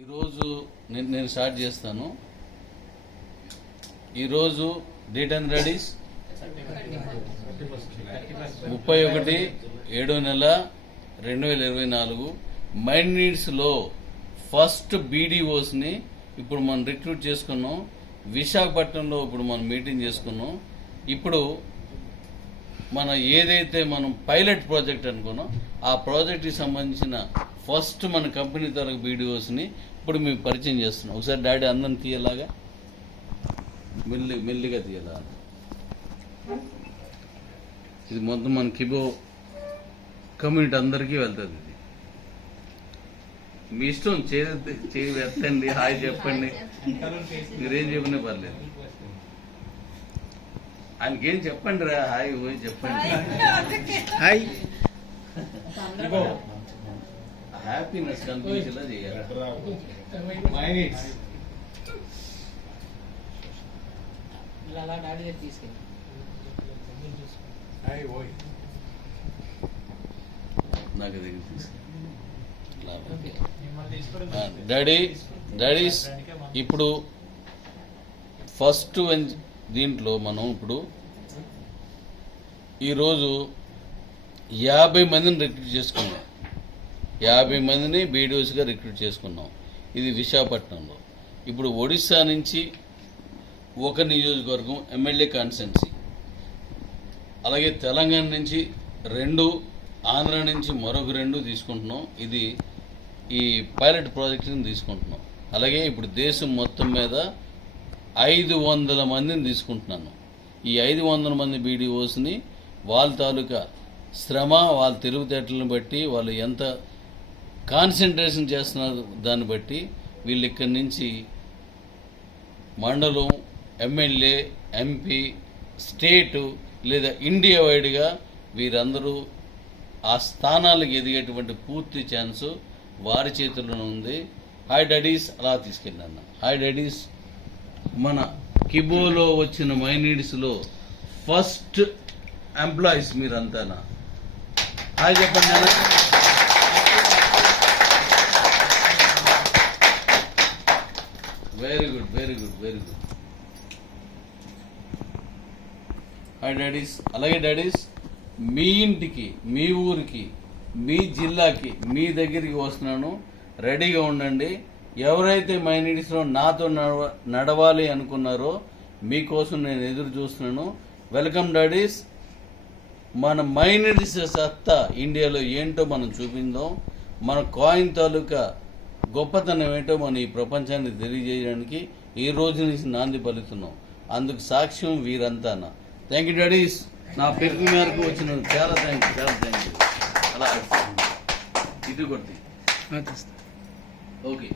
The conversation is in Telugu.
ఈరోజు నేను స్టార్ట్ చేస్తాను. ఈరోజు డేట్ అండ్ రెడీస్ 31/7/2024 మైండ్ నీడ్స్లో ఫస్ట్ బీడీఓస్ని ఇప్పుడు మనం రిక్రూట్ చేసుకున్నాం. విశాఖపట్నంలో ఇప్పుడు మనం మీటింగ్ చేసుకున్నాం. ఇప్పుడు ఏదైతే మనం పైలట్ ప్రాజెక్ట్ అనుకున్నాం ఆ ప్రాజెక్ట్కి సంబంధించిన ఫస్ట్ మన కంపెనీ తరగతి బీడీఓస్ని ఇప్పుడు మేము పరిచయం చేస్తున్నాం. ఒకసారి డాడీ అందరిని తీయలాగా మెల్లిగా తీయాలా. ఇది మొత్తం మన కిబో కమ్యూనిటీ అందరికీ వెళ్తుంది. ఇది మీ ఇష్టం, చేయి ఎత్తండి, హాయ్ చెప్పండి, మీరేం చెప్పినా పర్లేదు. ఆయనకేం చెప్పండి రా, హాయ్ పోయి చెప్పండి. హాయ్ హ్యాపీనెస్ కనిపించేలా చేయాలి. నాకు డాడీస్ ఇప్పుడు ఫస్ట్ దీంట్లో మనం ఇప్పుడు ఈరోజు 50 మందిని రిక్రూట్ చేసుకున్నాం. 50 మందిని బీడీఓస్గా రిక్రూట్ చేసుకున్నాం. ఇది విశాఖపట్నంలో. ఇప్పుడు ఒడిశా నుంచి ఒక నియోజకవర్గం ఎమ్మెల్యే కాన్స్టిట్యున్సీ, అలాగే తెలంగాణ నుంచి 2, ఆంధ్ర నుంచి మరొక 2 తీసుకుంటున్నాం. ఇది ఈ పైలట్ ప్రాజెక్టుని తీసుకుంటున్నాం. అలాగే ఇప్పుడు దేశం మొత్తం మీద 500 మందిని తీసుకుంటున్నాను. ఈ 500 మంది బీడీఓస్ని వాళ్ళ తాలూకా శ్రమ, వాళ్ళ తెలివితేటలను బట్టి, వాళ్ళు ఎంత కాన్సన్ట్రేషన్ చేస్తున్నారు దాన్ని బట్టి వీళ్ళు ఇక్కడి నుంచి మండలం, ఎమ్మెల్యే, ఎంపీ, స్టేటు లేదా ఇండియా వైడ్గా వీరందరూ ఆ స్థానాలకు ఎదిగేటువంటి పూర్తి ఛాన్సు వారి చేతుల్లోనే ఉంది. హాయ్ డాడీస్ అలా తీసుకెళ్ళాను. హాయ్ డాడీస్, మన కిబోలో వచ్చిన మైండ్ నీడ్స్లో ఫస్ట్ ఎంప్లాయీస్ మీరంతానా? హాయ్ చెప్పండి. Very good, very good, very good. Hi daddies. అలాగే డాడీస్, మీ ఇంటికి, మీ ఊరికి, మీ జిల్లాకి, మీ దగ్గరికి వస్తున్నాను. రెడీగా ఉండండి. ఎవరైతే మైండ్ నీడ్స్లో నాతో నడవాలి అనుకున్నారో మీకోసం నేను ఎదురు చూస్తున్నాను. Welcome daddies. మన మైండ్ నీడ్స్ సత్తా ఇండియాలో ఏంటో మనం చూపిందాం. మన కాయిన్ తాలూకా గొప్పతనం ఏంటో మనం ఈ ప్రపంచానికి తెలియజేయడానికి ఈ రోజు నుంచి నాంది పలుకుతున్నాం. అందుకు సాక్ష్యం వీరంతానా. Thank you daddy's. నా పిలుపు మేరకు వచ్చిన చాలా థ్యాంక్ యూ, చాలా థ్యాంక్ యూ. అలా ఇది కొట్టి ఓకే.